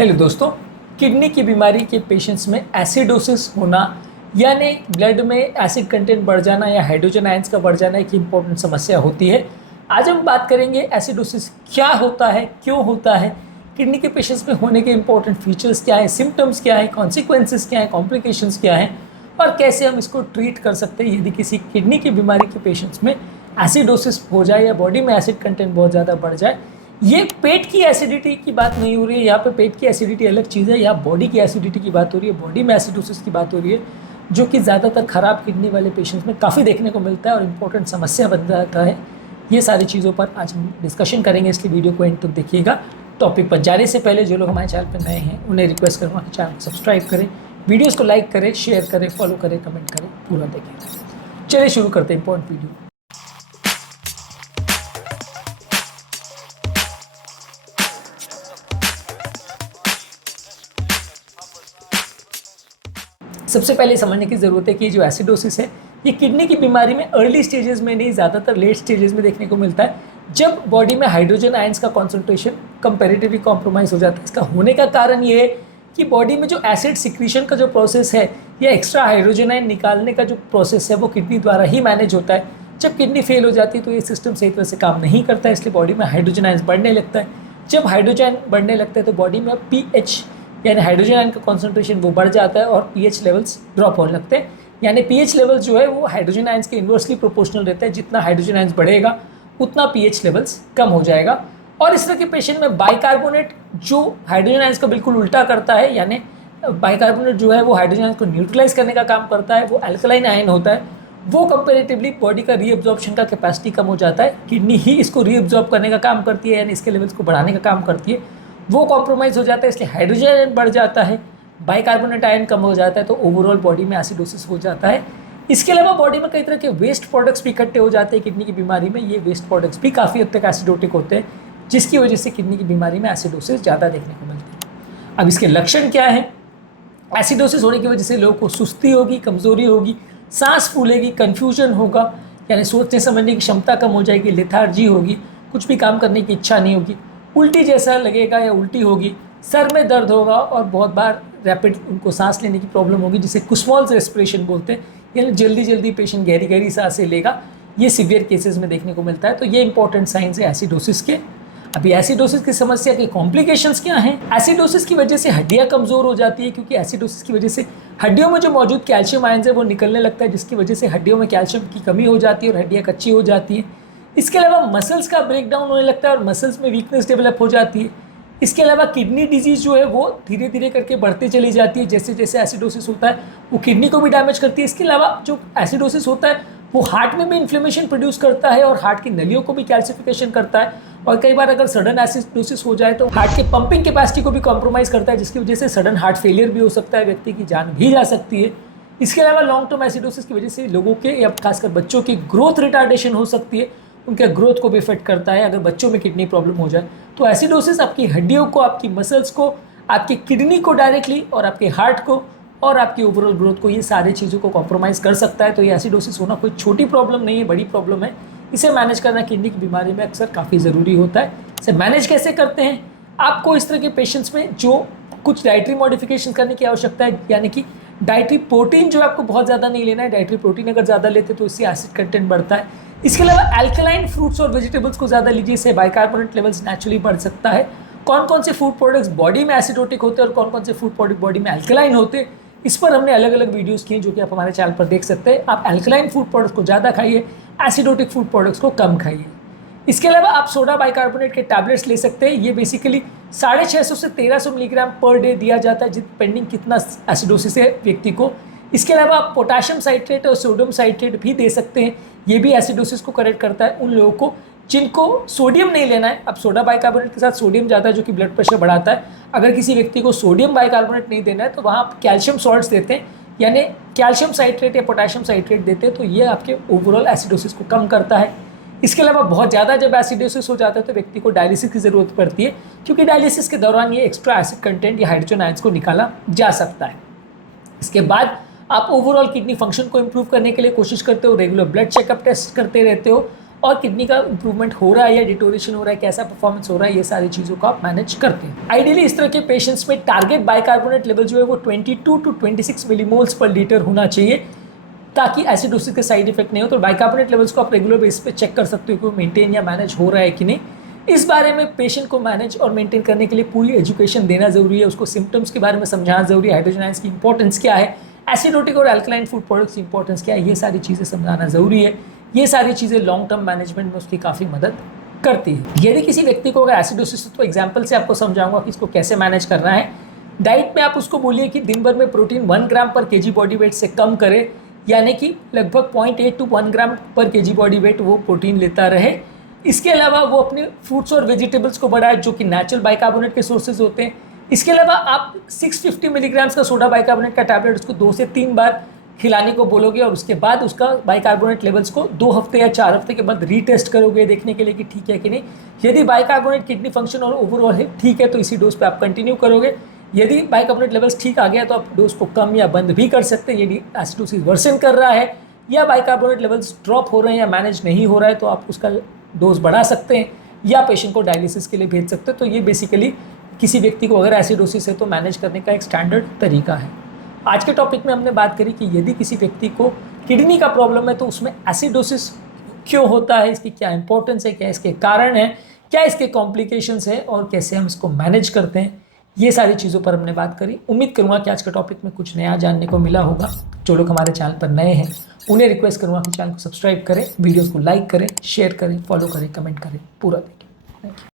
Hello दोस्तों, kidney की बीमारी के पेशेंट्स में एसिडोसिस होना यानी ब्लड में एसिड कंटेंट बढ़ जाना या हाइड्रोजन आयंस का बढ़ जाना एक इम्पॉर्टेंट समस्या होती है। आज हम बात करेंगे एसिडोसिस क्या होता है, क्यों होता है, किडनी के पेशेंट्स में होने के इम्पॉर्टेंट फीचर्स क्या है, सिम्टम्स क्या है, कॉन्सिक्वेंसेस क्या है, कॉम्प्लिकेशंस क्या हैं और कैसे हम इसको ट्रीट कर सकते हैं यदि किसी किडनी की बीमारी के पेशेंट्स में एसिडोसिस हो जाए या बॉडी में एसिड कंटेंट बहुत ज़्यादा बढ़ जाए। ये पेट की एसिडिटी की बात नहीं हो रही है, यहाँ पे पेट की एसिडिटी अलग चीज़ है, यहाँ बॉडी की एसिडिटी की बात हो रही है, बॉडी में एसिडोसिस की बात हो रही है, जो कि ज़्यादातर ख़राब किडनी वाले पेशेंट्स में काफ़ी देखने को मिलता है और इम्पोर्टेंट समस्या बन जाता है। ये सारी चीज़ों पर आज हम डिस्कशन करेंगे, इसलिए वीडियो को एंड तक देखिएगा। टॉपिक पर जाने से पहले जो लोग हमारे चैनल पर नए हैं उन्हें रिक्वेस्ट करूँगा कि चैनल को सब्सक्राइब करें, वीडियोज़ को लाइक करें, शेयर करें, फॉलो करें, कमेंट करें, पूरा देखिएगा। चलिए शुरू करते हैं इंपॉर्टेंट वीडियो। सबसे पहले समझने की ज़रूरत है कि जो एसिडोसिस है ये किडनी की बीमारी में अर्ली स्टेजेस में नहीं, ज़्यादातर लेट स्टेजेस में देखने को मिलता है, जब बॉडी में हाइड्रोजन आयंस का कॉन्सेंट्रेशन कंपैरेटिवली कॉम्प्रोमाइज़ हो जाता है। इसका होने का कारण ये है कि बॉडी में जो एसिड सिक्रीशन का जो प्रोसेस है या एक्स्ट्रा हाइड्रोजन आयन निकालने का जो प्रोसेस है वो किडनी द्वारा ही मैनेज होता है। जब किडनी फेल हो जाती है तो ये सिस्टम सही तरह से काम नहीं करता है, इसलिए बॉडी में हाइड्रोजन आयंस बढ़ने लगता है। जब हाइड्रोजन बढ़ने लगता है तो बॉडी में पीएच यानी हाइड्रोजन आयन का कॉन्सेंट्रेशन वो बढ़ जाता है और पीएच लेवल्स ड्रॉप होने लगते हैं। यानी पीएच लेवल जो है वो हाइड्रोजन आयंस के इन्वर्सली प्रोपोर्शनल रहता है, जितना हाइड्रोजन आयंस बढ़ेगा उतना पीएच लेवल्स कम हो जाएगा। और इस तरह के पेशेंट में बाइकार्बोनेट जो हाइड्रोजन आयंस का बिल्कुल उल्टा करता है, यानी बाइकार्बोनेट जो है वो हाइड्रोजन आयंस को न्यूट्रलाइज करने का काम करता है, वो अल्कलाइन आयन होता है, वो कंपेरेटिवली बॉडी का रीअब्जॉर्प्शन का कैपेसिटी कम हो जाता है। किडनी ही इसको रीअब्जॉर्ब करने का काम करती है, यानी इसके लेवल्स को बढ़ाने का काम करती है, वो कॉम्प्रोमाइज़ हो जाता है, इसलिए हाइड्रोजन आयन बढ़ जाता है, बाइकार्बोनेट आयन कम हो जाता है, तो ओवरऑल बॉडी में एसिडोसिस हो जाता है। इसके अलावा बॉडी में कई तरह के वेस्ट प्रोडक्ट्स भी इकट्ठे हो जाते हैं किडनी की बीमारी में। ये वेस्ट प्रोडक्ट्स भी काफ़ी हद तक एसिडोटिक होते हैं, जिसकी वजह से किडनी की बीमारी में एसिडोसिस ज़्यादा देखने को मिलती है। अब इसके लक्षण क्या है? एसिडोसिस होने की वजह से लोगों को सुस्ती होगी, कमज़ोरी होगी, सांस फूलेगी, कन्फ्यूजन होगा, यानी सोचने समझने की क्षमता कम हो जाएगी, लेथार्जी होगी, कुछ भी काम करने की इच्छा नहीं होगी, उल्टी जैसा लगेगा या उल्टी होगी, सर में दर्द होगा और बहुत बार रैपिड उनको सांस लेने की प्रॉब्लम होगी, जिसे कुस्मॉल्स रेस्पिरेशन बोलते हैं, यानी जल्दी जल्दी पेशेंट गहरी गहरी सांसें लेगा। ये सीवियर केसेस में देखने को मिलता है। तो ये इंपॉर्टेंट साइंस है एसिडोसिस के। अभी एसिडोसिस की समस्या के कॉम्प्लिकेशंस क्या हैं? एसिडोसिस की वजह से हड्डियाँ कमज़ोर हो जाती है, क्योंकि एसिडोसिस की वजह से हड्डियों में जो मौजूद कैल्शियम आयंस है वो निकलने लगता है, जिसकी वजह से हड्डियों में कैल्शियम की कमी हो जाती है और हड्डियाँ कच्ची हो जाती हैं। इसके अलावा मसल्स का ब्रेकडाउन होने लगता है और मसल्स में वीकनेस डेवलप हो जाती है। इसके अलावा किडनी डिजीज़ जो है वो धीरे धीरे करके बढ़ते चली जाती है, जैसे जैसे एसिडोसिस होता है वो किडनी को भी डैमेज करती है। इसके अलावा जो एसिडोसिस होता है वो हार्ट में भी इन्फ्लेमेशन प्रोड्यूस करता है और हार्ट की नलियों को भी कैल्सिफिकेशन करता है, और कई बार अगर सडन एसिडोसिस हो जाए तो हार्ट के पंपिंग कैपेसिटी को भी कॉम्प्रोमाइज़ करता है, जिसकी वजह से सडन हार्ट फेलियर भी हो सकता है, व्यक्ति की जान भी जा सकती है। इसके अलावा लॉन्ग टर्म एसिडोसिस की वजह से लोगों के या खासकर बच्चों की ग्रोथ रिटार्डेशन हो सकती है, उनके ग्रोथ को भी इफेक्ट करता है। अगर बच्चों में किडनी प्रॉब्लम हो जाए तो एसिडोसिस आपकी हड्डियों को, आपकी मसल्स को, आपकी किडनी को डायरेक्टली और आपके हार्ट को और आपकी ओवरऑल ग्रोथ को, ये सारी चीज़ों को कॉम्प्रोमाइज़ कर सकता है। तो ये एसिडोसिस होना कोई छोटी प्रॉब्लम नहीं है, बड़ी प्रॉब्लम है। इसे मैनेज करना किडनी की बीमारी में अक्सर काफ़ी ज़रूरी होता है। इसे मैनेज कैसे करते हैं? आपको इस तरह के पेशेंट्स में जो कुछ डाइटरी मॉडिफिकेशन करने की आवश्यकता है, यानी कि डाइटरी प्रोटीन जो आपको बहुत ज़्यादा नहीं लेना है। डाइटरी प्रोटीन अगर ज़्यादा लेते तो इससे एसिड कंटेंट बढ़ता है। इसके अलावा अल्कलाइन फ्रूट्स और वेजिटेबल्स को ज़्यादा लीजिए, इससे बाइकार्बोनेट लेवल्स नेचुरली बढ़ सकता है। कौन कौन से फूड प्रोडक्ट्स बॉडी में एसिडोटिक होते हैं और कौन कौन से फूड प्रोडक्ट बॉडी में अल्कलाइन होते हैं, इस पर हमने अलग अलग वीडियोस किए जो कि आप हमारे चैनल पर देख सकते हैं। आप अल्कलाइन फूड प्रोडक्ट्स को ज़्यादा खाइए, एसिडोटिक फूड प्रोडक्ट्स को कम खाइए। इसके अलावा आप सोडा बाइकार्बोनेट के टैबलेट्स ले सकते हैं। ये बेसिकली 650 से 1300 मिलीग्राम पर डे दिया जाता है, डिपेंडिंग कितना एसिडोसिस है व्यक्ति को। इसके अलावा आप पोटाशियम साइट्रेट और सोडियम साइट्रेट भी दे सकते हैं। ये भी एसिडोसिस को करेक्ट करता है उन लोगों को जिनको सोडियम नहीं लेना है। अब सोडा बाइकार्बोनेट के साथ सोडियम जाता है जो कि ब्लड प्रेशर बढ़ाता है। अगर किसी व्यक्ति को सोडियम बाइकार्बोनेट नहीं देना है तो वहाँ आप कैल्शियम सॉल्ट्स देते हैं, यानी कैल्शियम साइट्रेट या पोटाशियम साइट्रेट देते हैं, तो ये आपके ओवरऑल एसिडोसिस को कम करता है। इसके अलावा बहुत ज़्यादा जब एसिडोसिस हो जाता है तो व्यक्ति को डायलिसिस की ज़रूरत पड़ती है, क्योंकि डायलिसिस के दौरान ये एक्स्ट्रा एसिड कंटेंट या हाइड्रोजन आयंस को निकाला जा सकता है। इसके बाद आप ओवरऑल किडनी फंक्शन को इम्प्रूव करने के लिए कोशिश करते हो, रेगुलर ब्लड चेकअप टेस्ट करते रहते हो और किडनी का इंप्रूवमेंट हो रहा है या डिटोरेशन हो रहा है, कैसा परफॉर्मेंस हो रहा है, ये सारी चीज़ों को आप मैनेज करते हैं। आइडियली इस तरह के पेशेंट्स में टारगेट बाइकार्बोनेट लेवल जो है वो 22 टू 26 मिलीमोल्स पर लीटर होना चाहिए, ताकि एसिडोसिस के साइड इफेक्ट नहीं हो। तो बाइकार्बोनेट लेवल्स को आप रेगुलर बेसिस पे चेक कर सकते हो कि वो मेंटेन या मैनेज हो रहा है कि नहीं। इस बारे में पेशेंट को मैनेज और मेंटेन करने के लिए पूरी एजुकेशन देना जरूरी है, उसको सिम्टम्स के बारे में समझाना जरूरी है, हाइड्रोजन आयंस की इंपॉर्टेंस क्या है, एसिडोटिक और अल्कलाइन फूड प्रोडक्ट्स की इंपॉर्टेंस क्या है, ये सारी चीज़ें समझाना जरूरी है। ये सारी चीज़ें लॉन्ग टर्म मैनेजमेंट में उसकी काफ़ी मदद करती है। यदि किसी व्यक्ति को अगर एसिडोसिस है तो एग्जाम्पल से आपको समझाऊंगा कि इसको कैसे मैनेज करना है। डाइट में आप उसको बोलिए कि दिन भर में प्रोटीन 1 ग्राम पर केजी बॉडी वेट से कम करे, यानी कि लगभग 0.8 टू 1 ग्राम पर केजी बॉडी वेट वो प्रोटीन लेता रहे। इसके अलावा वो अपने फ्रूट्स और वेजिटेबल्स को बढ़ाए जो कि नेचुरल बाइकार्बोनेट के सोर्सेज होते हैं। इसके अलावा आप 650 मिलीग्राम्स का सोडा बाइकार्बोनेट का टैबलेट उसको 2 से 3 बार खिलाने को बोलोगे और उसके बाद उसका बाइकार्बोनेट लेवल्स को 2 हफ्ते या 4 हफ्ते के बाद रीटेस्ट करोगे देखने के लिए कि ठीक है कि नहीं। यदि बाइकार्बोनेट किडनी फंक्शन और ओवरऑल है ठीक है तो इसी डोज पे आप कंटिन्यू करोगे। यदि बाइकार्बोनेट लेवल्स ठीक आ गया तो आप डोज को कम या बंद भी कर सकते हैं। यदि एसिडोसिस वर्सन कर रहा है या बाइकार्बोनेट लेवल्स ड्रॉप हो रहे हैं या मैनेज नहीं हो रहा है तो आप उसका डोज बढ़ा सकते हैं या पेशेंट को डायलिसिस के लिए भेज सकते हैं। तो ये बेसिकली किसी व्यक्ति को अगर एसिडोसिस है तो मैनेज करने का एक स्टैंडर्ड तरीका है। आज के टॉपिक में हमने बात करी कि यदि किसी व्यक्ति को किडनी का प्रॉब्लम है तो उसमें एसिडोसिस क्यों होता है, इसकी क्या इंपॉर्टेंस है, क्या इसके कारण है, क्या इसके कॉम्प्लिकेशंस है और कैसे हम इसको मैनेज करते हैं, ये सारी चीज़ों पर हमने बात करी। उम्मीद करूँगा कि आज के टॉपिक में कुछ नया जानने को मिला होगा। जो लोग हमारे चैनल पर नए हैं उन्हें रिक्वेस्ट करूँगा कि चैनल को सब्सक्राइब करें, वीडियोज़ को लाइक करें, शेयर करें, फॉलो करें, कमेंट करें, पूरा देखें। Thank you.